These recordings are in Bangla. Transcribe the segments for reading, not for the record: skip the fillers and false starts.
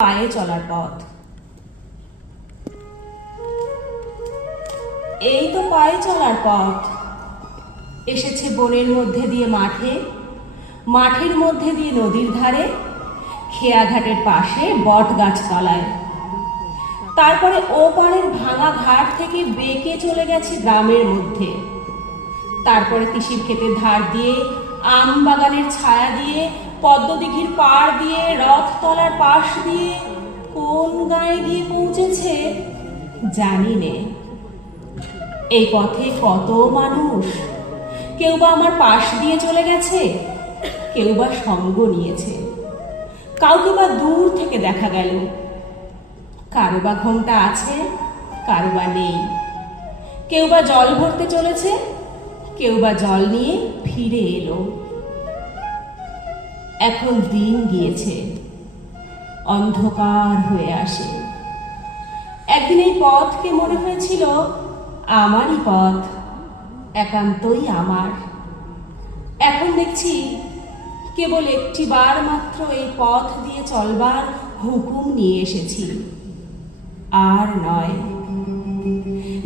পায়ে চলার পথ। এই তো পায়ে চলার পথ। এসেছে বনের মধ্যে দিয়ে মাঠে, মাঠের মধ্যে দিয়ে নদীর ধারে, খেয়াঘাটের পাশে বট গাছ তলায়। তারপরে ও পাড়ের ভাঙা ঘাট থেকে বেঁকে চলে গেছে গ্রামের মধ্যে। তারপরে তিসির ক্ষেতের ধার দিয়ে, আম বাগানের ছায়া দিয়ে, পদ্মদিঘির পাড় দিয়ে, রথতলার পাশ দিয়ে কোন গায়ে গিয়ে পৌঁছেছে জানি নে। এই পথে কত মানুষ, কেউ বা আমার পাশ দিয়ে চলে গেছে, কেউ বা সঙ্গ নিয়েছে, কাউকে বা দূর থেকে দেখা গেল, কারো বা ঘোমটা আছে, কারো বা নেই, কেউ বা জল ভরতে চলেছে, কেউ বা জল নিয়ে ফিরে এলো। এখন দিন গিয়েছে, অন্ধকার হয়ে আসে। একদিন এই পথকে মনে হয়েছিল আমারই পথ, একান্তই আমার। এখন দেখছি কেবল একটি বার মাত্র এই পথ দিয়ে চলবার হুকুম নিয়ে এসেছি, আর নয়।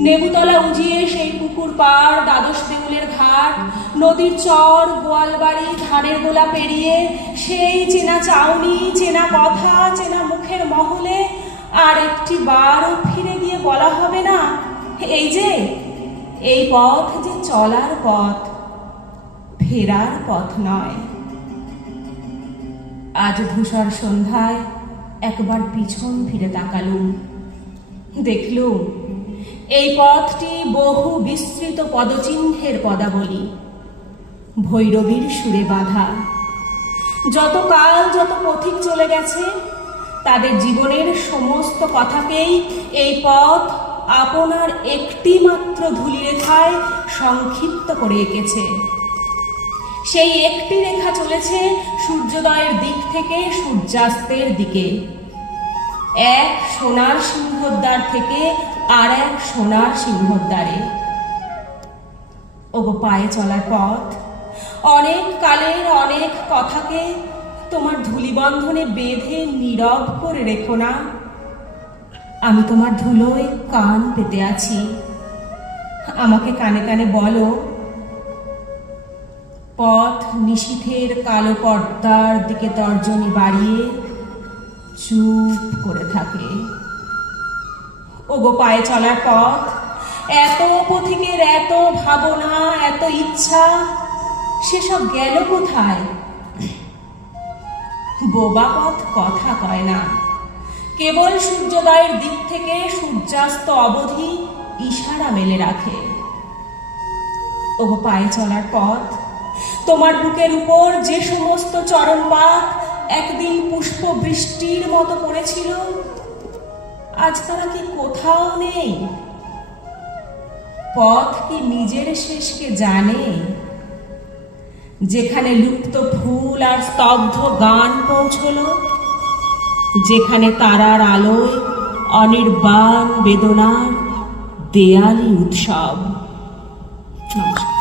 নেবুতলা উজিয়ে সেই পুকুর পাড়, দ্বাদশ দেউলের ঘাট, নদীর চর, গোয়ালবাড়ি, ধানের গোলা পেরিয়ে সেই চেনা চাউনি, চেনা কথা, চেনা মুখের মহলে আর একটি বারও ফিরে গিয়ে বলা হবে না, এই যে এই পথ যে চলার পথ, ফেরার পথ নয়। আজ ধূসর সন্ধ্যায় একবার পিছন ফিরে তাকালুম, দেখলুম এই পথটি বহু বিস্তৃত পদচিহ্নের পদাবলী, ভৈরবীর সুরে বাঁধা। যত কাল যত পথিক চলে গেছে, তাদের জীবনের সমস্ত কথাকেই এই পথ আপনার একটি মাত্র ধূলিরেখায় সংক্ষিপ্ত করে এঁকেছে। সেই একটি রেখা চলেছে সূর্যোদয়ের দিক থেকে সূর্যাস্তের দিকে, এক সোনার সিংহদ্বার থেকে আর এক সোনার সিংহদ্বারে। ওগো পায়ে চলার পথ, অনেক কালের অনেক কথাকে তোমার ধূলিবন্ধনে বেঁধে নীরব করে রেখো না। আমি তোমার ধুলোয় কান পেতে আছি, আমাকে কানে কানে বলো। পথ নিশীথের কালো পর্দার দিকে তর্জনী বাড়িয়ে চুপ করে থাকে। ওগো পায়ে চলার পথ, এত পথিকের এত ভাবনা, এত ইচ্ছা, সেসব গেল কোথায়? বোবা পথ কথা কয় না, কেবল সূর্যোদয়ের দিক থেকে সূর্যাস্ত অবধি ইশারা মেলে রাখে। ওগো পায়ে চলার পথ, তোমার বুকের উপর যে সমস্ত চরণপাত একদিন পুষ্প বৃষ্টির মতো পড়েছিল, আজ তারা কি কোথাও নেই? পথ কি নিজের শেষকে জানে? যেখানে লুপ্ত ফুল আর স্তব্ধ গান পৌঁছলো, যেখানে তারার আলোয় অনির্বাণ বেদনার দেয়ালি উৎসব। নমস্কার।